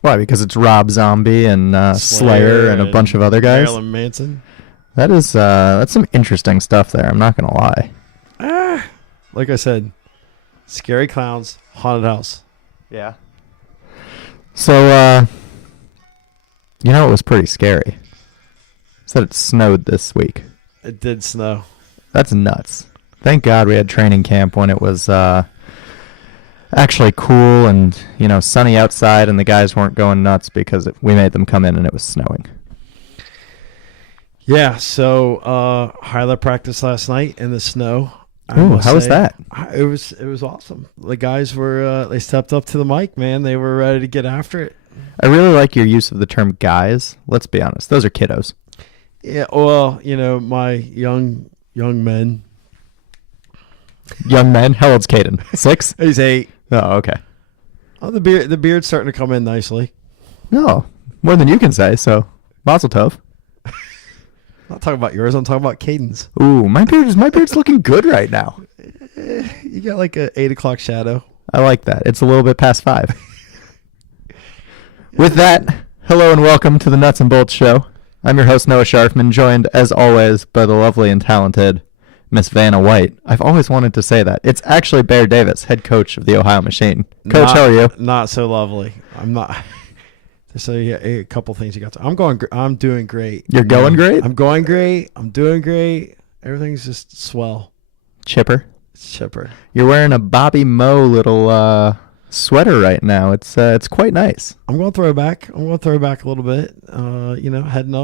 Why? Because it's Rob Zombie and Slayer and a bunch of other guys. Marilyn Manson. That's some interesting stuff there. I'm not gonna lie. Like I said, scary clowns, haunted house. Yeah. So, it was pretty scary. Said it snowed this week. It did snow. That's nuts. Thank God we had training camp when it was actually cool and sunny outside, and the guys weren't going nuts because we made them come in and it was snowing. Yeah. So highlight practice last night in the snow. Ooh, how was that? It was awesome. The guys were they stepped up to the mic, man. They were ready to get after it. I really like your use of the term guys. Let's be honest. Those are kiddos. Yeah, well, my young men. Young men? How old's Caden? 6? He's 8. Oh, okay. Oh, the beard's starting to come in nicely. No, more than you can say, so mazel tov. I'm not talking about yours. I'm talking about Caden's. Ooh, my beard's looking good right now. You got like a 8 o'clock shadow. I like that. It's a little bit past 5. With that, hello and welcome to the Nuts and Bolts Show. I'm your host, Noah Sharfman, joined, as always, by the lovely and talented Miss Vanna White. I've always wanted to say that. It's actually Bear Davis, head coach of the Ohio Machine. Coach, how are you? Not so lovely. I'm not. So a couple things you got to. I'm doing great. You're going great? I'm going great. I'm doing great. Everything's just swell. Chipper? It's chipper. You're wearing a Bobby Moe little sweater right now. It's quite nice. I'm going to throw it back. I'm going to throw it back a little bit. Heading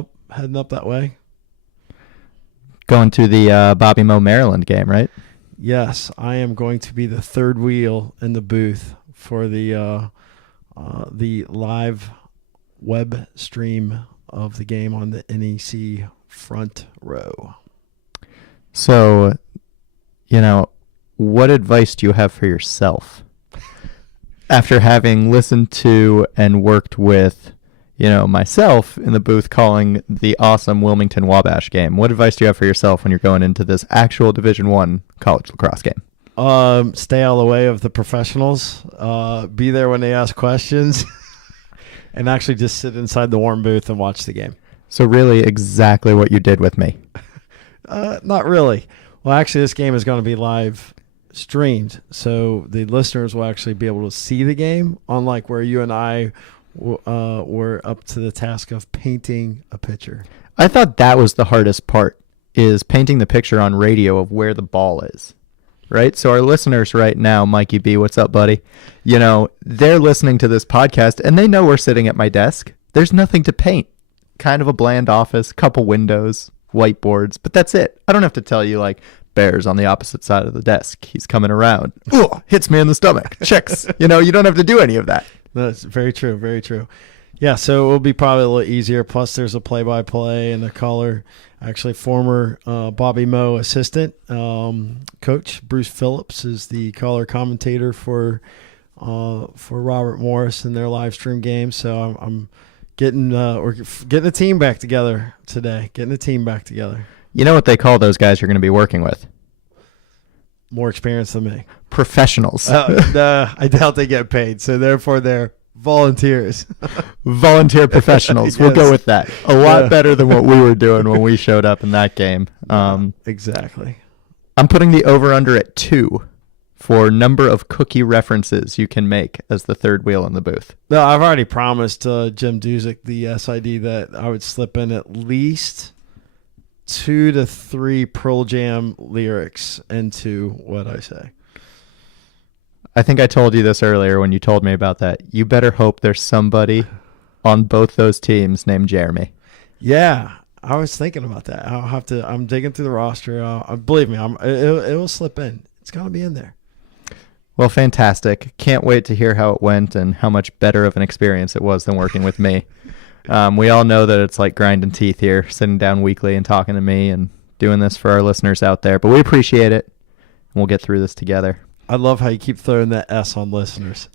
up that way. Going to the Bobby Moe Maryland game, right? Yes, I am going to be the third wheel in the booth for the live web stream of the game on the NEC front row. So, what advice do you have for yourself after having listened to and worked with, myself in the booth calling the awesome Wilmington Wabash game? What advice do you have for yourself when you're going into this actual Division I college lacrosse game? Stay out of the way of the professionals. Be there when they ask questions. And actually just sit inside the warm booth and watch the game. So really exactly what you did with me. Not really. Well, actually, this game is going to be live streamed. So the listeners will actually be able to see the game, unlike where you and I were up to the task of painting a picture. I thought that was the hardest part, is painting the picture on radio of where the ball is. Right? So our listeners right now, Mikey B, what's up, buddy? They're listening to this podcast and they know we're sitting at my desk. There's nothing to paint. Kind of a bland office, couple windows, whiteboards, but that's it. I don't have to tell you Bear's on the opposite side of the desk. He's coming around. Ooh, hits me in the stomach. Chicks. You don't have to do any of that. That's very true. Very true. Yeah, so it will be probably a little easier. Plus, there's a play-by-play and the color. Actually, former Bobby Moe assistant coach Bruce Phillips is the color commentator for Robert Morris in their live stream game. So I'm we're getting a team back together today. You know what they call those guys you're going to be working with? More experience than me. Professionals. I doubt they get paid, so therefore they're volunteers. Volunteer professionals. Yes. We'll go with that. A lot better than what we were doing when we showed up in that game. Exactly. I'm putting the over-under at 2 for number of cookie references you can make as the third wheel in the booth. No, I've already promised Jim Duzick, the SID, that I would slip in at least 2 to 3 Pearl Jam lyrics into what I say. I think I told you this earlier when you told me about that. You better hope there's somebody on both those teams named Jeremy. Yeah, I was thinking about that. I'm digging through the roster. Believe me, it will slip in. It's going to be in there. Well, fantastic. Can't wait to hear how it went and how much better of an experience it was than working with me. We all know that it's like grinding teeth here, sitting down weekly and talking to me and doing this for our listeners out there. But we appreciate it, and we'll get through this together. I love how you keep throwing that S on listeners.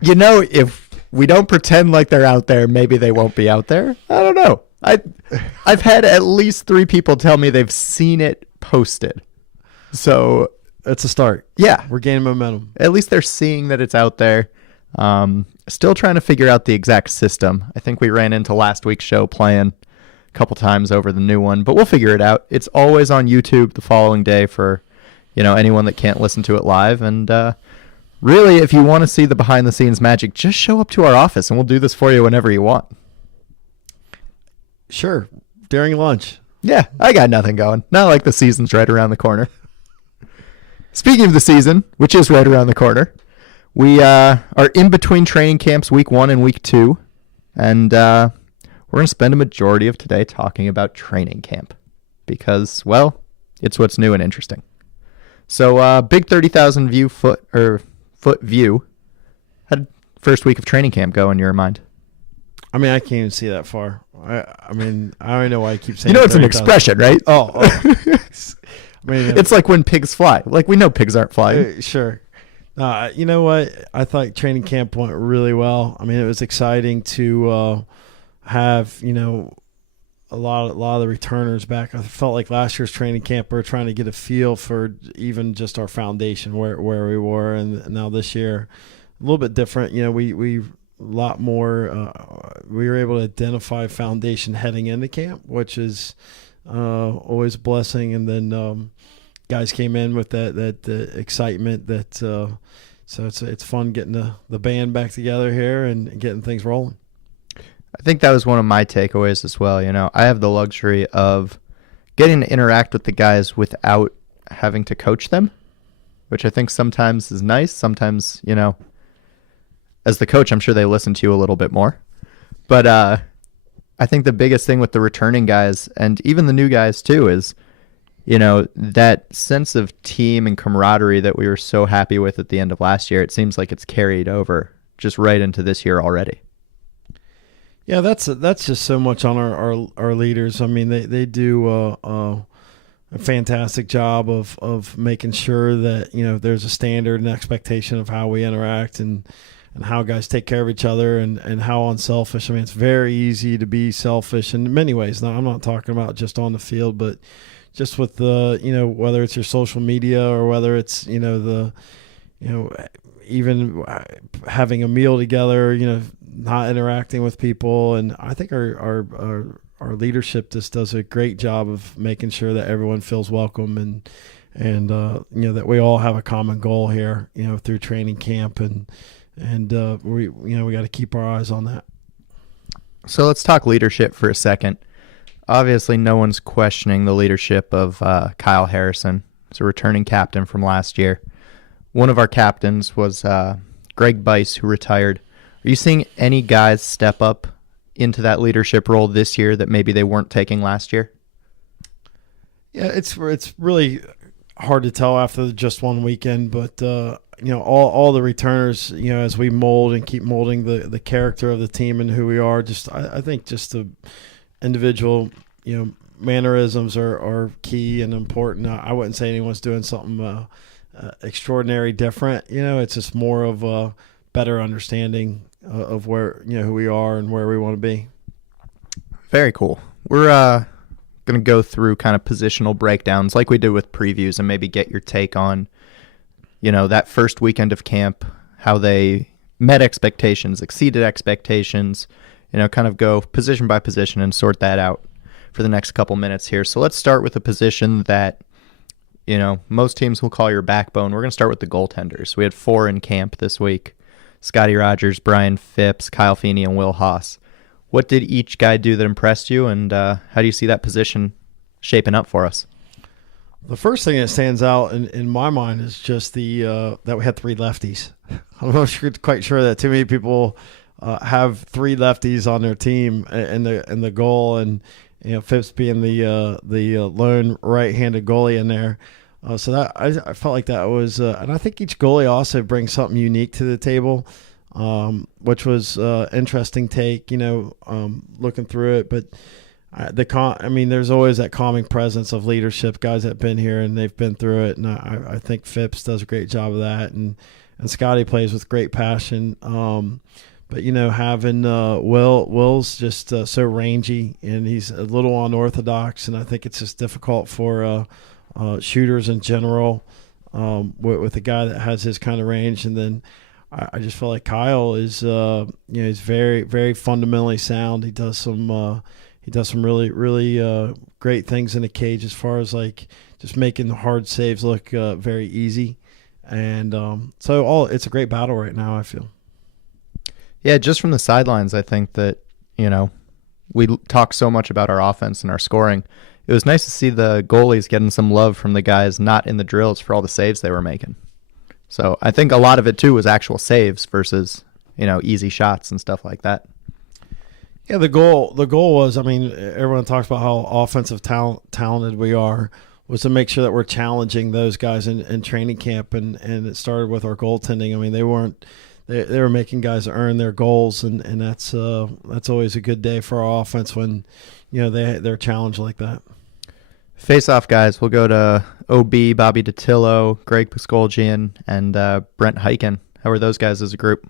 If we don't pretend like they're out there, maybe they won't be out there. I don't know. I've had at least 3 people tell me they've seen it posted. So it's a start. Yeah. We're gaining momentum. At least they're seeing that it's out there. Still trying to figure out the exact system. I think we ran into last week's show playing a couple times over the new one, but we'll figure it out. It's always on YouTube the following day for, anyone that can't listen to it live. And really, if you want to see the behind-the-scenes magic, just show up to our office, and we'll do this for you whenever you want. Sure, during lunch. Yeah, I got nothing going. Not like the season's right around the corner. Speaking of the season, which is right around the corner, we are in between training camps week 1 and week 2, and we're going to spend a majority of today talking about training camp because, well, it's what's new and interesting. So big 30,000 foot view. How did first week of training camp go in your mind? I mean, I can't even see that far. I don't know why I keep saying. It's an expression, right? Oh. I mean, it's like when pigs fly. Like, we know pigs aren't flying. Sure. You know what? I thought training camp went really well. I mean, it was exciting to have, a lot of the returners back. I felt like last year's training camp, we were trying to get a feel for even just our foundation, where we were. And now this year, a little bit different. We a lot more, we were able to identify foundation heading into camp, which is always a blessing. And then guys came in with that excitement that so it's fun getting the band back together here and getting things rolling. I think that was one of my takeaways as well. I have the luxury of getting to interact with the guys without having to coach them, which I think sometimes is nice. Sometimes, as the coach, I'm sure they listen to you a little bit more. But I think the biggest thing with the returning guys and even the new guys too is, that sense of team and camaraderie that we were so happy with at the end of last year. It seems like it's carried over just right into this year already. Yeah, that's just so much on our leaders. I mean, they do a fantastic job of making sure that there's a standard and expectation of how we interact and how guys take care of each other and how unselfish. I mean, it's very easy to be selfish in many ways. Now, I'm not talking about just on the field, but just with the whether it's your social media or whether it's even having a meal together, not interacting with people. And I think our leadership just does a great job of making sure that everyone feels welcome and that we all have a common goal here, through training camp and we got to keep our eyes on that. So let's talk leadership for a second. Obviously, no one's questioning the leadership of Kyle Harrison. He's a returning captain from last year. One of our captains was Greg Bice, who retired. Are you seeing any guys step up into that leadership role this year that maybe they weren't taking last year? Yeah, it's really hard to tell after just one weekend, but all the returners, as we mold and keep molding the character of the team and who we are, I think just the individual mannerisms are key and important. I wouldn't say anyone's doing something extraordinary different. It's just more of a better understanding of where who we are and where we want to be. Very cool. We're going to go through kind of positional breakdowns like we did with previews and maybe get your take on that first weekend of camp, how they met expectations, exceeded expectations, kind of go position by position and sort that out for the next couple minutes here. So let's start with a position that most teams will call your backbone. We're going to start with the goaltenders. We had 4 in camp this week: Scotty Rogers, Brian Phipps, Kyle Feeney, and Will Haas. What did each guy do that impressed you, and how do you see that position shaping up for us? The first thing that stands out in my mind is just that we had 3 lefties. I'm not quite sure that too many people have 3 lefties on their team in the goal, and Phipps being the lone right-handed goalie in there. So that I felt like that was, and I think each goalie also brings something unique to the table, which was interesting take. Looking through it, but there's always that calming presence of leadership. Guys that have been here and they've been through it, and I think Phipps does a great job of that, and Scotty plays with great passion. But having Will's just so rangy, and he's a little unorthodox, and I think it's just difficult for shooters in general with a guy that has his kind of range. And then I just feel like Kyle is he's very, very fundamentally sound. He does some really, really great things in the cage as far as like just making the hard saves look very easy. And it's a great battle right now, I feel. Yeah, just from the sidelines, I think that, we talk so much about our offense and our scoring. It was nice to see the goalies getting some love from the guys not in the drills for all the saves they were making. So I think a lot of it, too, was actual saves versus, easy shots and stuff like that. Yeah, the goal was, everyone talks about how offensive talented we are, was to make sure that we're challenging those guys in training camp, and it started with our goaltending. I mean, they were making guys earn their goals, and that's always a good day for our offense when they're challenged like that. Face-off guys, we'll go to OB, Bobby DeTillo, Greg Paskoljian, and Brent Heiken. How are those guys as a group?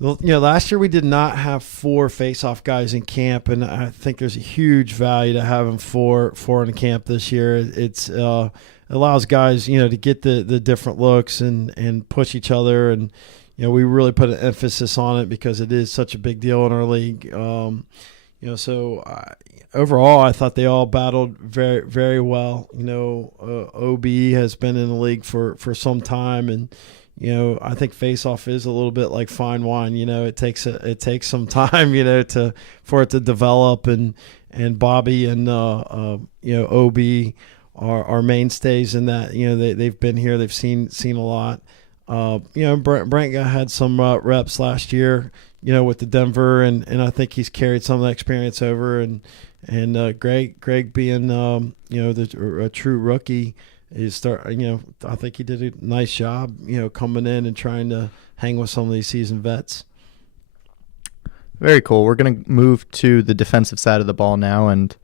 Well, last year we did not have 4 face-off guys in camp, and I think there's a huge value to having four in camp this year. It's allows guys, to get the different looks and push each other, and we really put an emphasis on it because it is such a big deal in our league. Overall, I thought they all battled very, very well. OB has been in the league for some time, and I think face-off is a little bit like fine wine. It takes some time, for it to develop, and Bobby and OB are mainstays in that. They've been here, they've seen a lot. Brent had some reps last year, with the Denver, and I think he's carried some of that experience over, and Greg being a true rookie. I think he did a nice job, coming in and trying to hang with some of these seasoned vets. Very cool. We're going to move to the defensive side of the ball now, and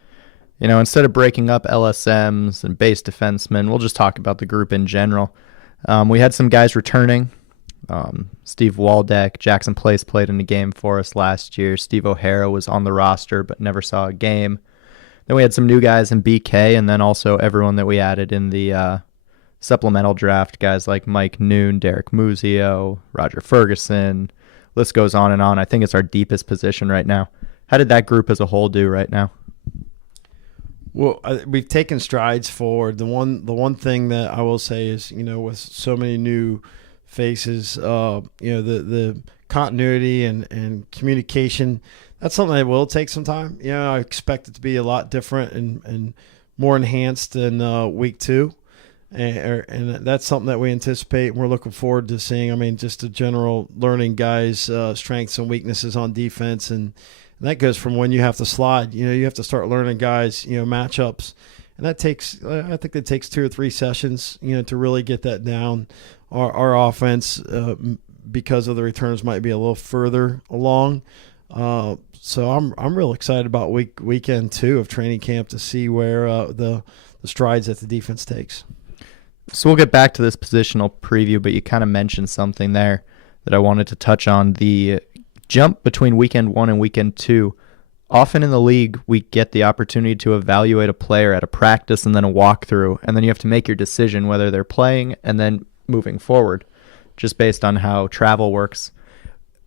instead of breaking up LSMs and base defensemen, we'll just talk about the group in general. We had some guys returning. Steve Waldeck, Jackson Place played in a game for us last year. Steve O'Hara was on the roster but never saw a game. Then we had some new guys in BK, and then also everyone that we added in the supplemental draft, guys like Mike Noon, Derek Muzio, Roger Ferguson. List goes on and on. I think it's our deepest position right now. How did that group as a whole do right now? Well, we've taken strides forward. The one thing that I will say is, with so many new faces, the continuity and communication, that's something that will take some time. I expect it to be a lot different and more enhanced than week 2. And that's something that we anticipate and we're looking forward to seeing. Just a general learning guys' strengths and weaknesses on defense. And that goes from when you have to slide. You have to start learning guys, matchups. And that takes, I think that takes 2 or 3 sessions, to really get that down. Our offense, because of the returns, might be a little further along. So I'm real excited about weekend 2 of training camp to see where the strides that the defense takes. So we'll get back to this positional preview, but you kind of mentioned something there that I wanted to touch on. The jump between weekend 1 and weekend 2. Often in the league, we get the opportunity to evaluate a player at a practice and then a walkthrough, and then you have to make your decision whether they're playing and then moving forward, just based on how travel works.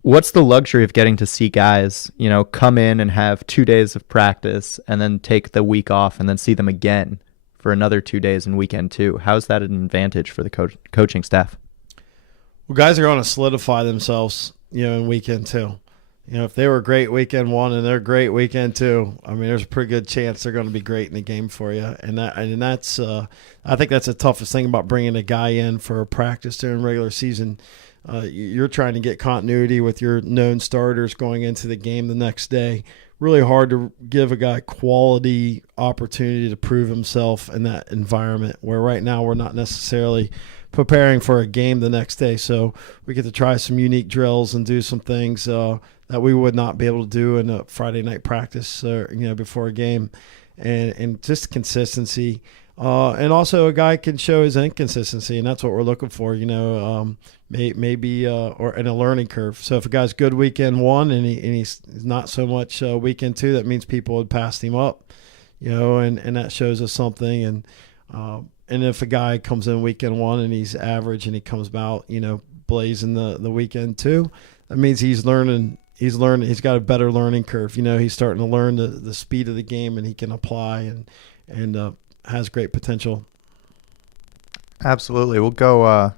What's the luxury of getting to see guys, come in and have 2 days of practice and then take the week off and then see them again for another 2 days in weekend 2? How's that an advantage for the coaching staff? Well, guys are going to solidify themselves, in weekend 2. If they were great weekend 1 and they're great weekend 2, there's a pretty good chance they're going to be great in the game for you. And that's I think that's the toughest thing about bringing a guy in for a practice during regular season. You're trying to get continuity with your known starters going into the game the next day. Really hard to give a guy quality opportunity to prove himself in that environment where right now we're not necessarily preparing for a game the next day. So we get to try some unique drills and do some things that we would not be able to do in a Friday night practice before a game, and just consistency. And also a guy can show his inconsistency, and that's what we're looking for, maybe or in a learning curve. So if a guy's good weekend 1 and he's not so much weekend 2, that means people had passed him up, and that shows us something. And if a guy comes in weekend 1 and he's average and he comes out, blazing the weekend too. That means he's learning. He's got a better learning curve. He's starting to learn the speed of the game, and he can apply and has great potential. Absolutely. We'll go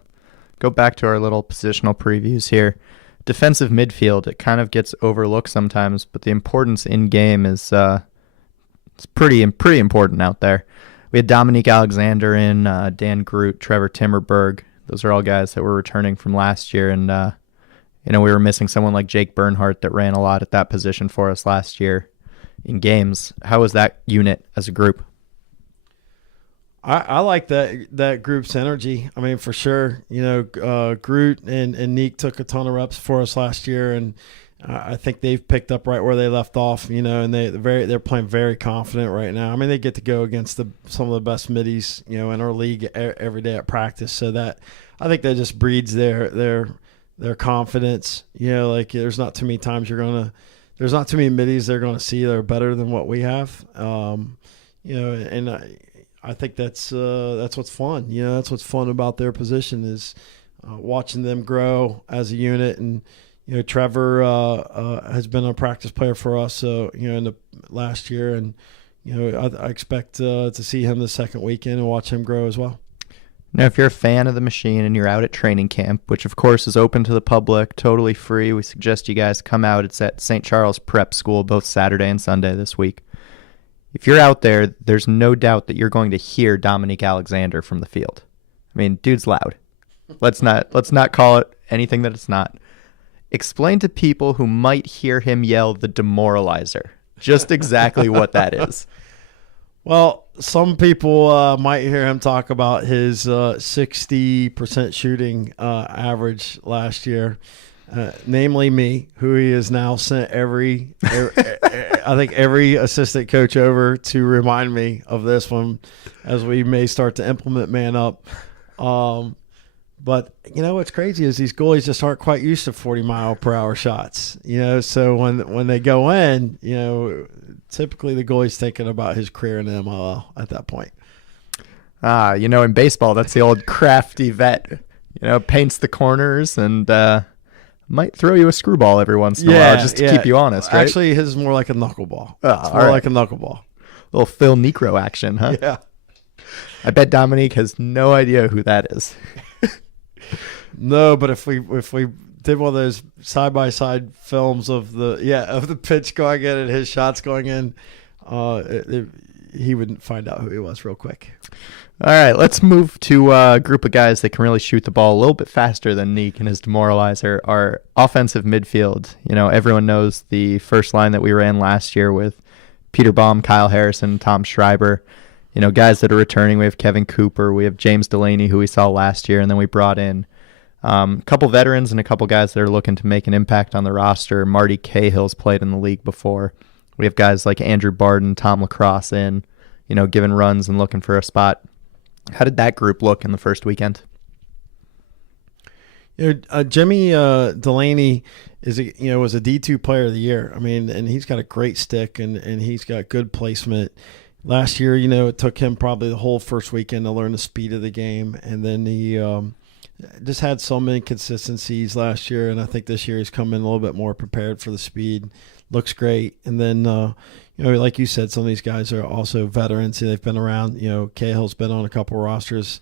back to our little positional previews here. Defensive midfield, it kind of gets overlooked sometimes, but the importance in game is it's pretty important out there. We had Dominique Alexander in, Dan Groot, Trevor Timmerberg. Those are all guys that were returning from last year, and we were missing someone like Jake Bernhardt that ran a lot at that position for us last year in games. How was that unit as a group? I like that group's energy. I mean, for sure. Groot and Neek took a ton of reps for us last year, and I think they've picked up right where they left off. And they're playing very confident right now. I mean, they get to go against some of the best middies in our league every day at practice. So that I think that just breeds their confidence. There's not too many times there's not too many middies they're gonna see that are better than what we have. I think that's what's fun. That's what's fun about their position is watching them grow as a unit. And Trevor has been a practice player for us, in the last year, and I expect to see him the second weekend and watch him grow as well. Now, if you're a fan of the machine and you're out at training camp, which of course is open to the public, totally free, we suggest you guys come out. It's at St. Charles Prep School both Saturday and Sunday this week. If you're out there, there's no doubt that you're going to hear Dominique Alexander from the field. I mean, dude's loud. Let's not call it anything that it's not. Explain to people who might hear him yell the demoralizer just exactly what that is. Well, some people might hear him talk about his 60% shooting average last year. Namely me, who he has now sent every I think every assistant coach over to remind me of this one as we may start to implement man up. But what's crazy is these goalies just aren't quite used to 40-mile-per-hour shots. So when they go in, typically the goalie's thinking about his career in the MLL at that point. In baseball, that's the old crafty vet. Paints the corners and might throw you a screwball every once in a while just to keep you honest, right? Actually, his is more like a knuckleball. It's more like a knuckleball. Little Phil Necro action, huh? Yeah. I bet Dominique has no idea who that is. No, but if we did one of those side-by-side films of the pitch going in and his shots going in, he wouldn't find out who he was real quick. All right, let's move to a group of guys that can really shoot the ball a little bit faster than Neek and his demoralizer. Our offensive midfield, everyone knows the first line that we ran last year with Peter Baum, Kyle Harrison, Tom Schreiber. Guys that are returning. We have Kevin Cooper. We have James Delaney, who we saw last year, and then we brought in a couple veterans and a couple guys that are looking to make an impact on the roster. Marty Cahill's played in the league before. We have guys like Andrew Barden, Tom Lacrosse in, giving runs and looking for a spot. How did that group look in the first weekend? Jimmy Delaney was a D2 player of the year. I mean, and he's got a great stick and he's got good placement. Last year, it took him probably the whole first weekend to learn the speed of the game, and then he just had so many consistencies last year, and I think this year he's come in a little bit more prepared for the speed. Looks great. And then, like you said, some of these guys are also veterans. They've been around. Cahill's been on a couple rosters.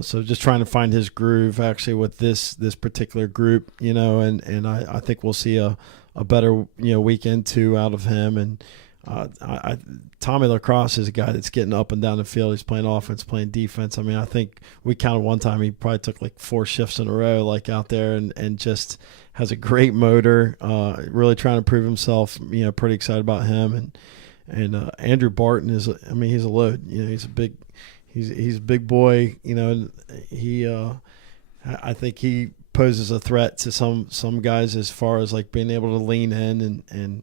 So just trying to find his groove actually with this particular group, and I think we'll see a better, weekend too out of him. And Tommy Lacrosse is a guy that's getting up and down the field. He's playing offense, playing defense. I mean, I think we counted one time he probably took like 4 shifts in a row, out there, and just has a great motor. Really trying to prove himself. Pretty excited about him. And Andrew Barton he's a load. He's a big boy. I think he poses a threat to some guys as far as being able to lean in and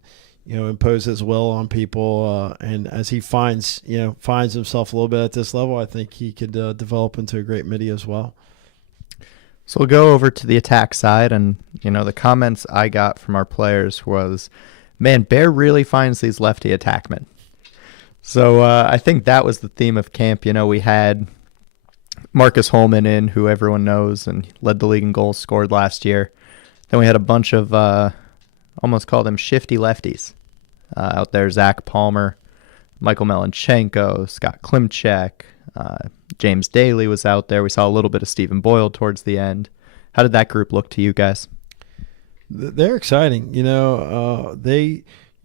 impose his will on people. And as he finds himself a little bit at this level, I think he could develop into a great midi as well. So we'll go over to the attack side, and the comments I got from our players was, man, Bear really finds these lefty attackmen. So I think that was the theme of camp. We had Marcus Holman in, who everyone knows and led the league in goals scored last year. Then we had a bunch of almost call them shifty lefties out there. Zach Palmer, Michael Melenchenko, Scott Klimchek, James Daly was out there. We saw a little bit of Stephen Boyle towards the end. How did that group look to you guys? They're exciting.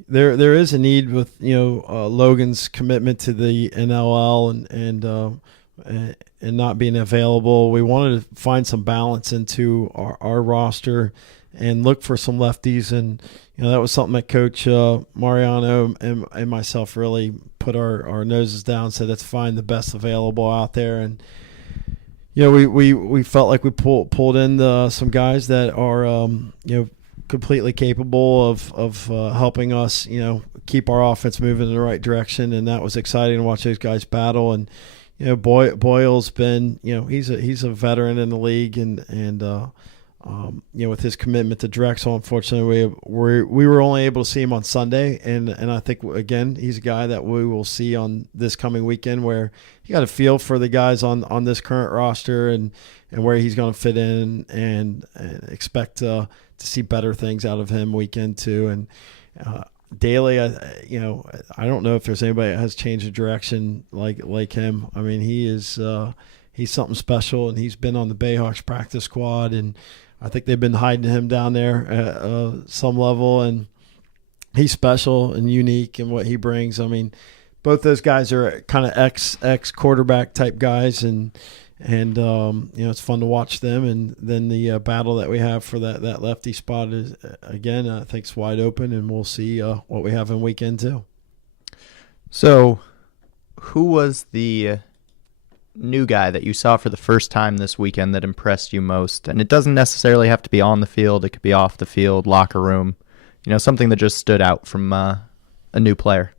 There is a need with Logan's commitment to the NLL and not being available. We wanted to find some balance into our roster and look for some lefties, and that was something that Coach Mariano and myself really put our noses down. Said let's find the best available out there, and we felt like we pulled in some guys that are completely capable of helping us keep our offense moving in the right direction, and that was exciting to watch those guys battle. And Boyle's been he's a veteran in the league, and with his commitment to Drexel, unfortunately we were only able to see him on Sunday, and I think again he's a guy that we will see on this coming weekend, where you got a feel for the guys on this current roster and where he's going to fit in, and expect to see better things out of him weekend too. And Daly, I don't know if there's anybody that has changed the direction like him. I mean, he's something special, and he's been on the Bayhawks practice squad, and I think they've been hiding him down there at some level, and he's special and unique in what he brings. I mean, both those guys are kind of ex quarterback type guys, and it's fun to watch them. And then the battle that we have for that lefty spot is again I think it's wide open, and we'll see what we have in weekend too. So, who was the new guy that you saw for the first time this weekend that impressed you most? And it doesn't necessarily have to be on the field; it could be off the field, locker room. Something that just stood out from a new player.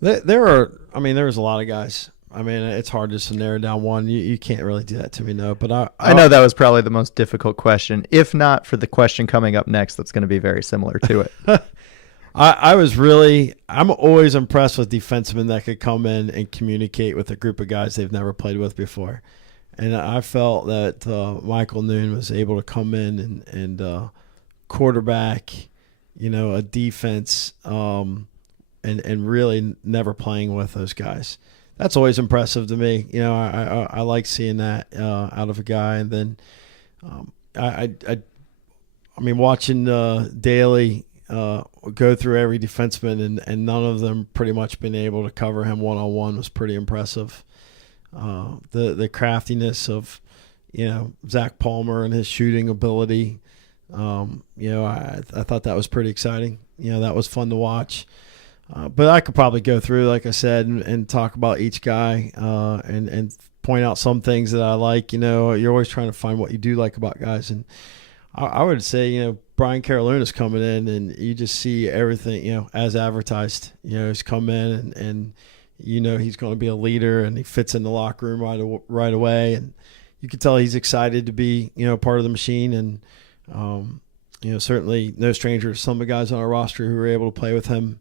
There's a lot of guys. I mean, it's hard just to narrow down one. You can't really do that to me, no. But I know that was probably the most difficult question, if not for the question coming up next that's going to be very similar to it. I'm always impressed with defensemen that could come in and communicate with a group of guys they've never played with before. And I felt that Michael Noon was able to come in and quarterback, a defense and really never playing with those guys. That's always impressive to me. I like seeing that out of a guy. And then I mean, watching Daly go through every defenseman and none of them pretty much been able to cover him one-on-one was pretty impressive. The craftiness of, Zach Palmer and his shooting ability. I thought that was pretty exciting. That was fun to watch. But I could probably go through, like I said, and talk about each guy and point out some things that I like. You're always trying to find what you do like about guys. And I would say, Brian Carolina's coming in, and you just see everything, as advertised. He's come in and he's going to be a leader, and he fits in the locker room right away. And you can tell he's excited to be, part of the machine. And, certainly no stranger to some of the guys on our roster who were able to play with him.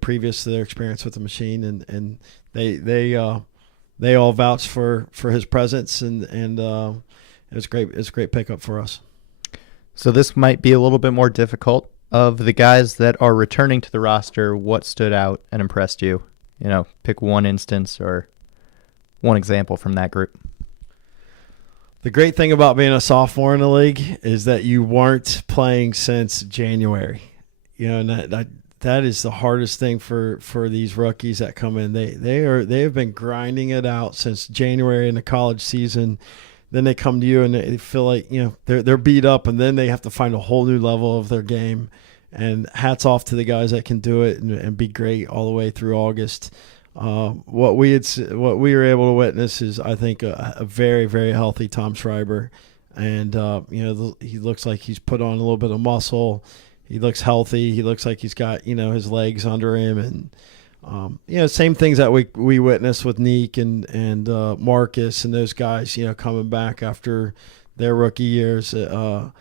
Previous to their experience with the machine, and they all vouched for his presence, and it was great. It's a great pickup for us. So this might be a little bit more difficult. Of the guys that are returning to the roster, what stood out and impressed you? Pick one instance or one example from that group. The great thing about being a sophomore in the league is that you weren't playing since January. And that is the hardest thing for these rookies that come in. They have been grinding it out since January in the college season. Then they come to you and they feel like they're beat up, and then they have to find a whole new level of their game. And hats off to the guys that can do it and be great all the way through August. What we were able to witness is, I think, a very, very healthy Tom Schreiber, and he looks like he's put on a little bit of muscle. He looks healthy. He looks like he's got, his legs under him. And, same things that we witnessed with Neek and Marcus and those guys, coming back after their rookie years. That's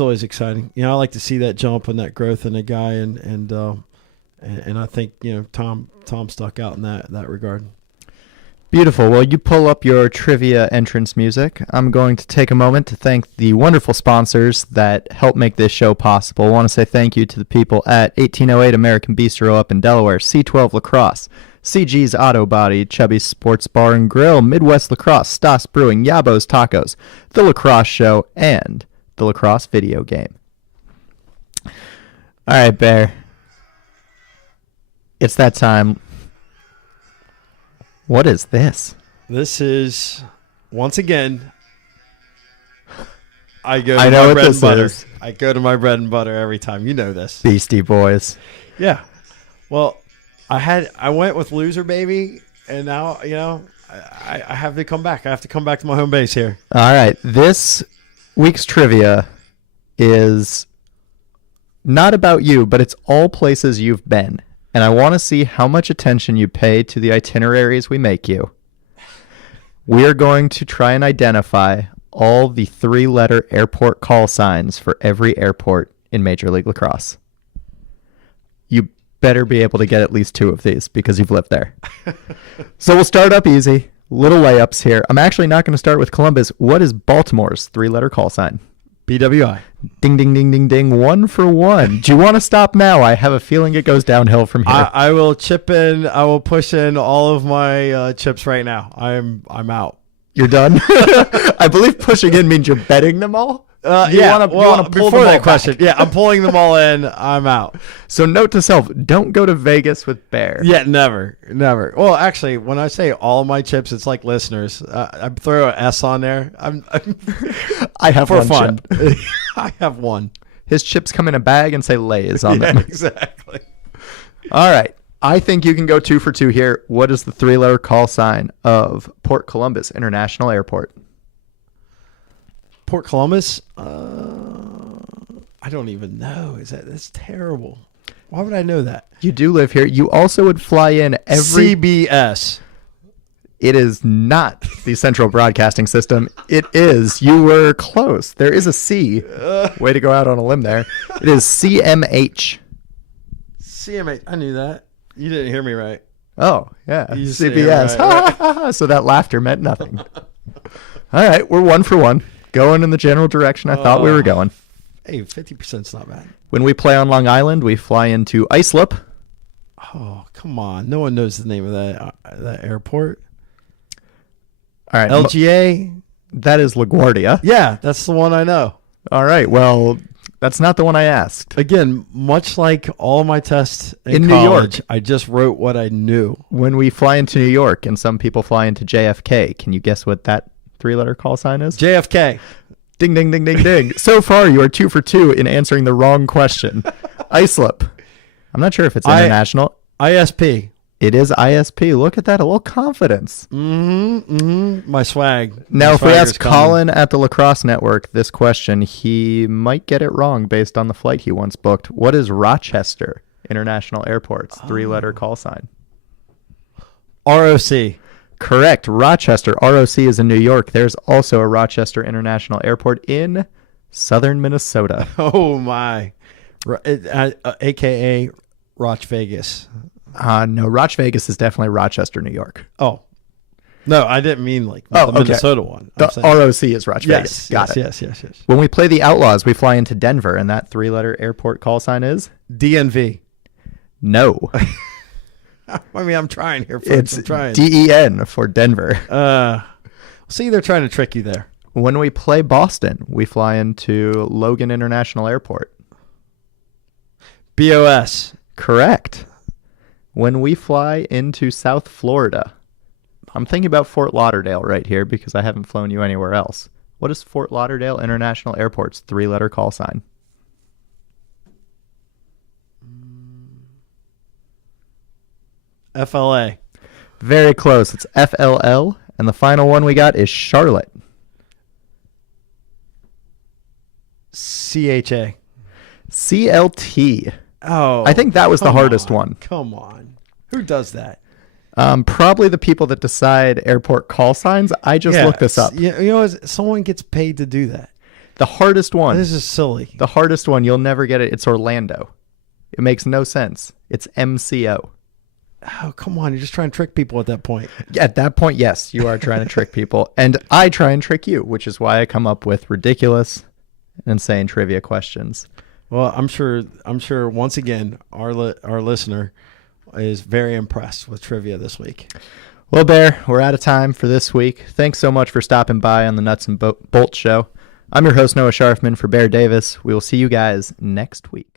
always exciting. I like to see that jump and that growth in a guy. And I think, Tom stuck out in that regard. Beautiful. Well, you pull up your trivia entrance music. I'm going to take a moment to thank the wonderful sponsors that help make this show possible. I want to say thank you to the people at 1808 American Bistro up in Delaware, C12 Lacrosse, CG's Auto Body, Chubby's Sports Bar and Grill, Midwest Lacrosse, Stoss Brewing, Yabo's Tacos, The Lacrosse Show, and the Lacrosse Video Game. All right, Bear. It's that time. What is this? This is, once again, I go to I know my what bread this and butter. is. I go to my bread and butter every time. You know this. Beastie Boys. Yeah. Well, I went with Loser Baby, and now, I have to come back. I have to come back to my home base here. All right. This week's trivia is not about you, but it's all places you've been. And I want to see how much attention you pay to the itineraries we make you. We are going to try and identify all the 3-letter airport call signs for every airport in Major League Lacrosse. You better be able to get at least 2 of these because you've lived there. So we'll start up easy. Little layups here. I'm actually not going to start with Columbus. What is Baltimore's 3-letter call sign? BWI. Ding, ding, ding, ding, ding. 1 for 1. Do you want to stop now? I have a feeling it goes downhill from here. I will chip in. I will push in all of my chips right now. I'm out. You're done? I believe pushing in means you're betting them all? You want to pull before them all that question, back. yeah, I'm pulling them all in. I'm out. So note to self, don't go to Vegas with Bear. Yeah, never. Well, actually, when I say all my chips, it's like listeners. I throw an S on there. I have for one fun. chip. I have one. His chips come in a bag and say Lay's on Yeah, them. exactly. All right. I think you can go 2 for 2 here. What is the 3-letter call sign of Port Columbus International Airport? Port Columbus? I don't even know. That's terrible. Why would I know that? You do live here. You also would fly in every... CBS. It is not the Central Broadcasting System. It is. You were close. There is a C. Way to go out on a limb there. It is CMH. CMH. I knew that. You didn't hear me right. Oh, yeah. You just didn't CBS. hear me right. So that laughter meant nothing. All right. We're 1 for 1. Going in the general direction I thought we were going. Hey, 50%'s not bad. When we play on Long Island, we fly into Islip. Oh, come on. No one knows the name of that airport. All right. LGA? That is LaGuardia. Yeah, that's the one I know. All right. Well, that's not the one I asked. Again, much like all of my tests in New college, York. I just wrote what I knew. When we fly into New York and some people fly into JFK, can you guess what that 3-letter call sign is? JFK. Ding, ding, ding, ding, ding. So far, you are 2 for 2 in answering the wrong question. Islip. I'm not sure if it's international. ISP. It is ISP. Look at that. A little confidence. My swag. Now, My if we swagger's ask coming. Colin at the Lacrosse Network this question, he might get it wrong based on the flight he once booked. What is Rochester International Airport's 3-letter call sign? ROC. Correct. Rochester. ROC is in New York. There's also a Rochester International Airport in southern Minnesota. Oh, my. AKA Roch Vegas. No, Roch Vegas is definitely Rochester, New York. Oh. No, I didn't mean like Oh, the okay. Minnesota one. The I'm saying- ROC is Roch Vegas. Got it. Yes. When we play the Outlaws, we fly into Denver, and that 3-letter airport call sign is? DNV. No. I mean, I'm trying here, folks. It's I'm trying. DEN for Denver. See, they're trying to trick you there. When we play Boston, we fly into Logan International Airport. BOS. Correct. When we fly into South Florida, I'm thinking about Fort Lauderdale right here because I haven't flown you anywhere else. What is Fort Lauderdale International Airport's 3-letter call sign? FLA. Very close. It's FLL. And the final one we got is Charlotte. CHA. CLT. Oh. I think that was the come hardest on. one. Come on. Who does that? Probably the people that decide airport call signs. I just looked this up. You know, someone gets paid to do that. The hardest one. This is silly. The hardest one, you'll never get it. It's Orlando. It makes no sense. It's MCO. Oh, come on. You're just trying to trick people at that point. At that point, yes, you are trying to trick people. And I try and trick you, which is why I come up with ridiculous, insane trivia questions. Well, I'm sure once again, our listener is very impressed with trivia this week. Well, Bear, we're out of time for this week. Thanks so much for stopping by on the Nuts and Bolts Show. I'm your host, Noah Sharfman, for Bear Davis. We will see you guys next week.